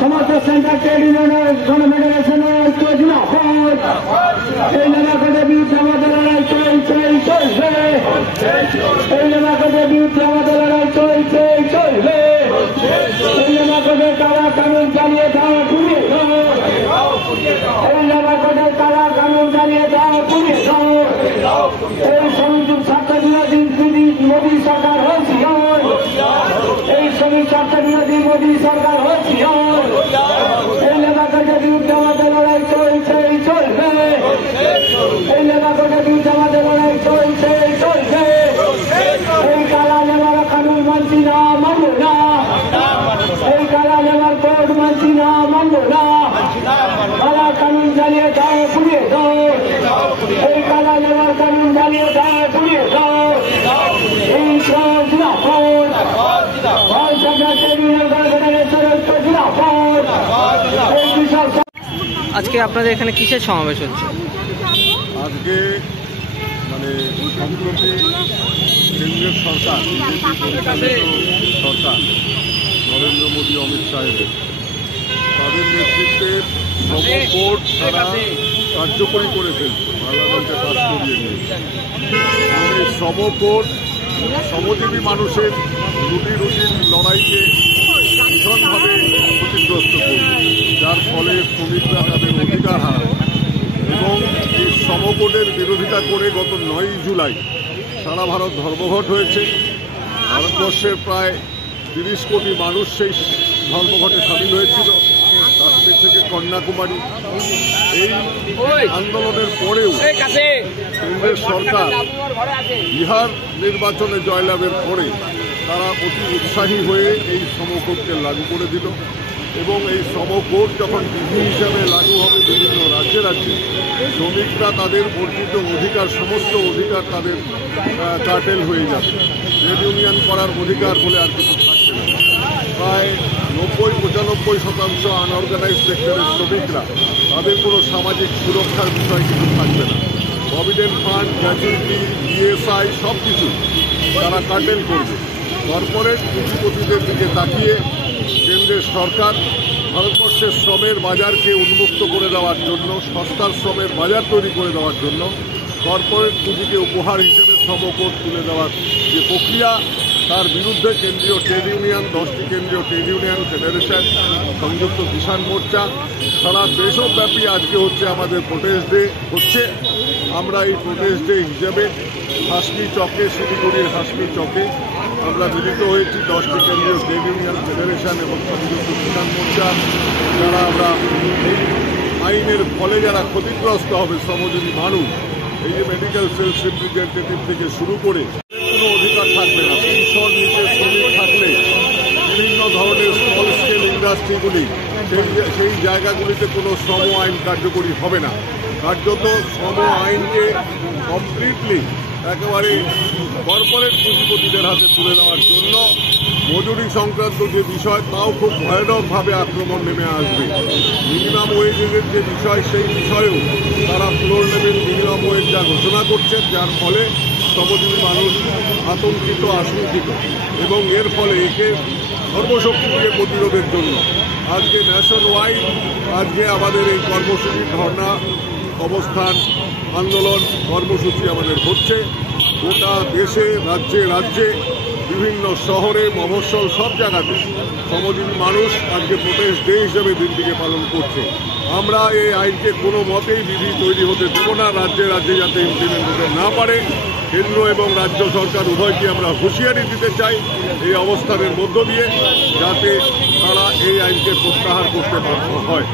সমাজ centre trade ইউনিয়নের গণফেডারেশনের এই লেবাকদের বিরুদ্ধে আমাদের লড়াই চলবে। এই লেবাকদের বিরুদ্ধে আমাদের লড়াই চলবে। এই লেবাকদের কালা কানুন চালিয়ে দেওয়া পুড়িয়ে দাও। এই লেবাকদের কালা কানুন চালিয়ে দেওয়া পুড়িয়ে দাও। এই শ্রমিক ছাত্র বিরোধী মোদী সরকার হুঁশিয়ার। এই শ্রমিক ছাত্র বিরোধী মোদী সরকার হুঁশিয়ার। এই লেবাকদের বিরুদ্ধে আমাদের লড়াই চলবে। এই লেবাকদের বিরুদ্ধে আমাদের লড়াই চলবে। এই কালা লেবার কানুন মানছি না, মানব না। এই কালা লেবার কোড মানছি না, মানব না। কালা কানুন চালিয়ে দাও, পুড়িয়ে দাও। এই কালা লেবার কানুন চালিয়ে দাও, পুড়িয়ে দাও। এই আজকে আপনাদের এখানে কিসের সমাবেশ হচ্ছে? আজকে মানে সম্প্রতি কেন্দ্রের সরকার সরকার নরেন্দ্র মোদী অমিত শাহের তাদের নেতৃত্বে সমকোট তারা কার্যকরী করে ফেলছে, পার্লামেন্টে পাস করিয়ে নিয়েছে। এই সমকোট শ্রমজীবী মানুষের রুটি রুটির লড়াইকে ভীষণভাবে ক্ষতিগ্রস্ত করছে, যার ফলে শ্রমিকরা তাদের অধিকার হারায়। এবং এই সমকোটের বিরোধিতা করে গত 9 জুলাই সারা ভারত ধর্মঘট হয়েছে। ভারতবর্ষের প্রায় 30 কোটি মানুষ সেই ধর্মঘটে সামিল হয়েছিল, কাশ্মীর থেকে কন্যাকুমারী। এই আন্দোলনের পরেও কেন্দ্রের সরকার বিহার নির্বাচনে জয়লাভের পরে তারা অতি উৎসাহী হয়ে এই সমকোটকে লাগু করে দিল। এবং এই সমকোট যখন বিধি হিসাবে লাগু হবে বিভিন্ন রাজ্যে রাজ্যে, শ্রমিকরা তাদের বর্ধিত অধিকার, সমস্ত অধিকার তাদের কার্টেল হয়ে যাবে। ট্রেড ইউনিয়ন করার অধিকার বলে আর কিছু থাকবে না। প্রায় 90-95% আনঅর্গানাইজ সেক্টরের শ্রমিকরা, তাদের কোনো সামাজিক সুরক্ষার বিষয় কিছু থাকবে না। প্রভিডেন্ট ফান্ড, গ্র্যাচুইটি, ইএসআই সব কিছু তারা কার্টেল করবে। কর্পোরেট পুঁজিপতিদের দিকে তাকিয়ে কেন্দ্রের সরকার ভারতবর্ষের শ্রমের বাজারকে উন্মুক্ত করে দেওয়ার জন্য, সস্তার শ্রমের বাজার তৈরি করে দেওয়ার জন্য কর্পোরেট পুঁজিকে উপহার হিসেবে সমকোট তুলে দেওয়ার যে প্রক্রিয়া, তার বিরুদ্ধে কেন্দ্রীয় ট্রেড ইউনিয়ন, 10টি কেন্দ্রীয় ট্রেড ইউনিয়ন ফেডারেশন, সংযুক্ত কিষাণ মোর্চা সারা দেশব্যাপী আজকে হচ্ছে আমাদের প্রোটেস্ট ডে হচ্ছে। আমরা এই প্রোটেস্ট ডে হিসেবে হাসমি চকে, শিলিগুড়ির হাসমি চকে আমরা মিলিত হয়েছি 10টি কেন্দ্রীয় ট্রেড ইউনিয়ন ফেডারেশন এবং সংযুক্ত কিষাণ মোর্চা। যারা আমরা এই আইনের ফলে যারা ক্ষতিগ্রস্ত হবে শ্রমজীবী মানুষ, এই যে মেডিকেল সেলস রিপ্রেজেন্টেটিভ থেকে শুরু করে কোনো অধিকার থাকবে না। 300-র নিচে শ্রমিক থাকলে বিভিন্ন ধরনের স্মল স্কেল ইন্ডাস্ট্রিগুলি সেই জায়গাগুলিতে কোনো শ্রম আইন কার্যকরী হবে না। কার্যত শ্রম আইনকে কমপ্লিটলি একেবারে কর্পোরেট পুঁজিপতিদের হাতে তুলে দেওয়ার জন্য মজুরি সংক্রান্ত যে বিষয়, তাও খুব ভয়ানকভাবে আক্রমণ নেমে আসবে। মিনিমাম ওয়েজের যে বিষয়, সেই বিষয়েও তারা ফ্লোর লেভেল মিনিমাম ওয়েজ যা ঘোষণা করছেন, যার ফলে শ্রমজীবী মানুষ আতঙ্কিত, আশঙ্কিত। এবং এর ফলে একে সর্বশক্তি দিয়ে প্রতিরোধের জন্য আজকে ন্যাশন ওয়াইড আজকে আমাদের এই কর্মসূচি, ধর্ণা, অবস্থান, আন্দোলন কর্মসূচি আমাদের হচ্ছে। গোটা দেশে, রাজ্যে রাজ্যে, বিভিন্ন শহরে, মফস্বল সব জায়গাতে শ্রমজীবী মানুষ আজকে প্রোটেস্ট ডে হিসেবে দিনটিকে পালন করছে। আমরা এই আইনকে কোনো মতেই বিধি তৈরি হতে দেব না, রাজ্যে রাজ্যে যাতে ইমপ্লিমেন্ট হতে না পারে। কেন্দ্র এবং রাজ্য সরকার উভয়কে আমরা হুঁশিয়ারি দিতে চাই এই অবস্থানের মধ্য দিয়ে, যাতে তারা এই আইনকে প্রত্যাহার করতে বাধ্য হয়।